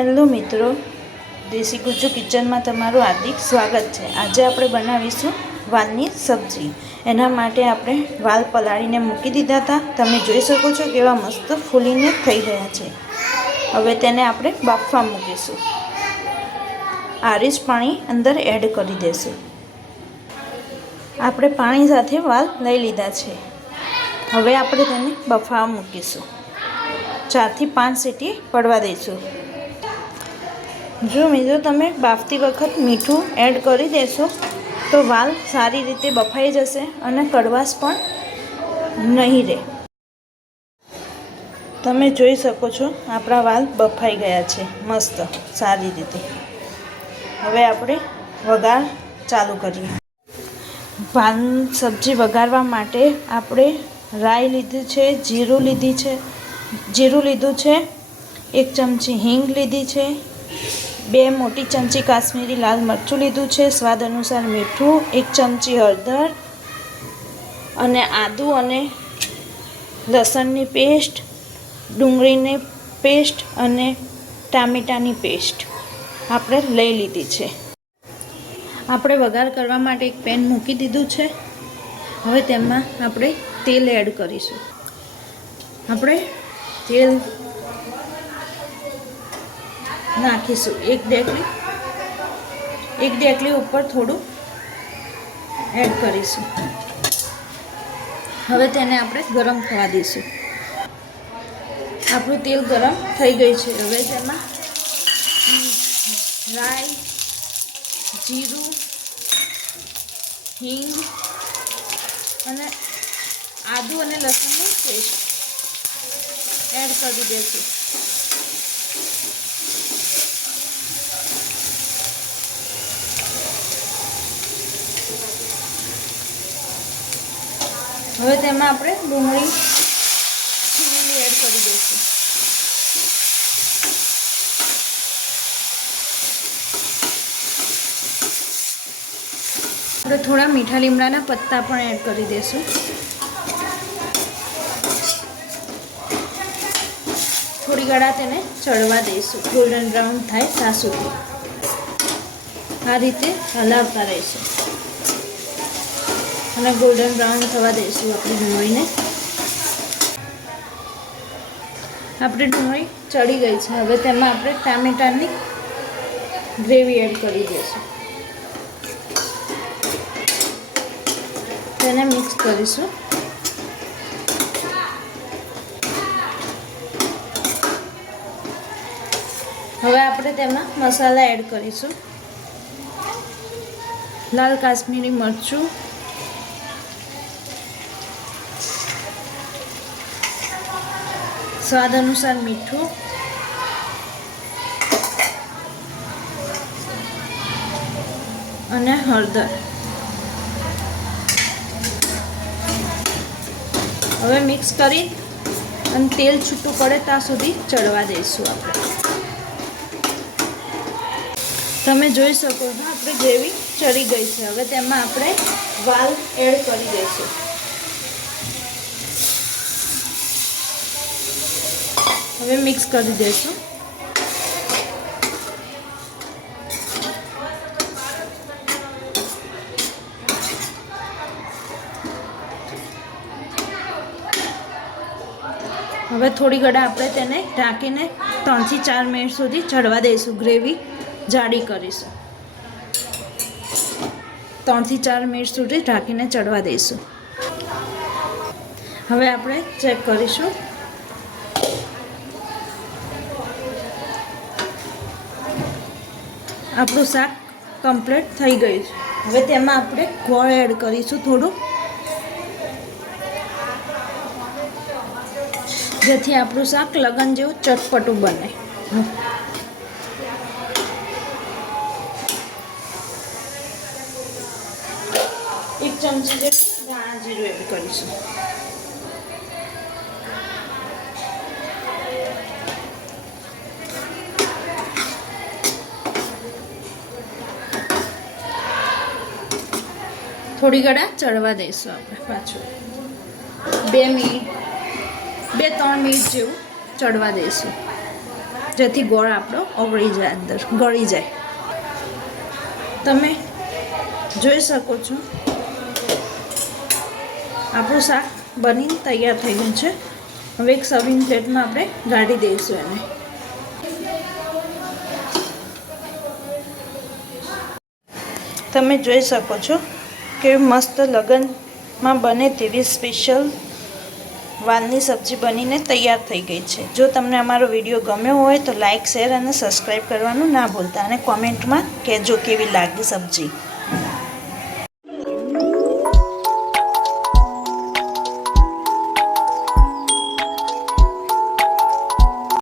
Hello મિત્રો, દેશી ગુજ્જુ કિચનમાં તમારું હાર્દિક સ્વાગત છે। આજે આપણે બનાવીશું વાલની સબ્જી। એના માટે આપણે વાલ પલાળીને મૂકી દીધા હતા। તમે જોઈ શકો છો કેવા મસ્ત ફૂલીને થઈ ગયા છે। હવે તેને આપણે બાફવા મૂકીશું। આરીસ પાણી અંદર એડ કરી દઈશું। આપણે પાણી સાથે વાલ લઈ લીધા છે। હવે આપણે તેને બફાવા મૂકીશું। 4 થી 5 સીટી પડવા દઈશું। જો મિત્રો તમે બાફતી વખત મીઠું એડ કરી દેશો તો વાલ સારી રીતે બફાઈ જશે અને કડવાશ પણ નહીં રહે। તમે જોઈ શકો છો આપણા વાલ બફાઈ ગયા છે મસ્ત સારી રીતે। હવે આપણે વઘાર ચાલુ કરીએ। વાલ સબ્જી વઘારવા માટે આપણે રાઈ લીધી છે, જીરું લીધું છે, 1 ચમચી હિંગ લીધી છે, 2 મોટી ચમચી કાશ્મીરી લાલ મરચું લીધું છે, સ્વાદ અનુસાર મીઠું, 1 ચમચી હળદર અને આદુ અને લસણની પેસ્ટ, ડુંગળીની પેસ્ટ અને ટામેટાની પેસ્ટ આપણે લઈ લીધી છે। આપણે વઘાર કરવા માટે એક પેન મૂકી દીધું છે। હવે તેમાં આપણે તેલ એડ કરીશું। આપણે તેલ નાખીશું 1 ડેકલી ઉપર થોડું એડ કરીશું। હવે તેને આપણે ગરમ થવા દઈશું। આપણું તેલ ગરમ થઈ ગયું છે। હવે તેમાં રાઈ, જીરું, હિંગ અને આદુ અને લસણની પેસ્ટ એડ કરી દઈશું। હવે તેમાં આપણે ડુંગળી એડ કરી દઈશું। આપણે થોડા મીઠા લીમડાના પત્તા પણ એડ કરી દઈશું। થોડી ઘણા તેને ચડવા દઈશું, ગોલ્ડન બ્રાઉન થાય ત્યાં સુધી આ રીતે હલાવતા રહીશું અને ગોલ્ડન બ્રાઉન થવા દઈશું આપણી ડુંગળીને। આપણી ડુંગળી ચડી ગઈ છે। હવે તેમાં આપણે ટામેટાની ગ્રેવી એડ કરી દઈશું। તેને મિક્સ કરીશું। હવે આપણે તેમાં મસાલા એડ કરીશું। લાલ કાશ્મીરી મરચું, સ્વાદ અનુસાર મીઠું અને હળદર। હવે મિક્સ કરી અને તેલ છૂટું પડે ત્યાં સુધી ચડવા દઈશું આપણે। તમે જોઈ શકો છો આપણી ગ્રેવી ચડી ગઈ છે। હવે તેમાં આપણે વાલ એડ કરી દઈશું। હવે મિક્સ કરી દઈશું। હવે થોડી ઘડી આપણે તેને ઢાંકીને 3 થી 4 મિનિટ સુધી ચડવા દઈશું। ગ્રેવી જાડી કરીશું। 3 થી 4 મિનિટ સુધી ઢાંકીને ચડવા દઈશું। હવે આપણે ચેક કરીશું। આપણું શાક કમ્પ્લીટ થઈ ગયું છે। હવે તેમાં આપણે ગોળ એડ કરીશું થોડું, જેથી આપણું શાક લગન જેવું ચટપટું બને। 1 ચમચી જેટલું ધાણા જીરું એડ કરીશું। થોડી ઘડા ચડવા દઈશું આપણે પાછું 2 3 મિનિટ જેવું ચડવા દઈશું। જેથી ગોળ આપણો ઓગળી જાય, અંદર ગળી જાય. તમે જોઈ શકો છો આપણું શાક બનીને તૈયાર થઈ ગયું છે. હવે એક સર્વિંગ પ્લેટમાં આપણે કાઢી દઈશું એને. તમે જોઈ શકો છો કે મસ્ત લગ્નમાં બને તેવી સ્પેશિયલ વાલની સબ્જી બનીને તૈયાર થઈ ગઈ છે. જો તમને અમારો વિડીયો ગમ્યો હોય તો લાઇક, શેર અને સબસ્ક્રાઈબ કરવાનું ના ભૂલતા, અને કોમેન્ટમાં કહેજો કેવી લાગી સબ્જી.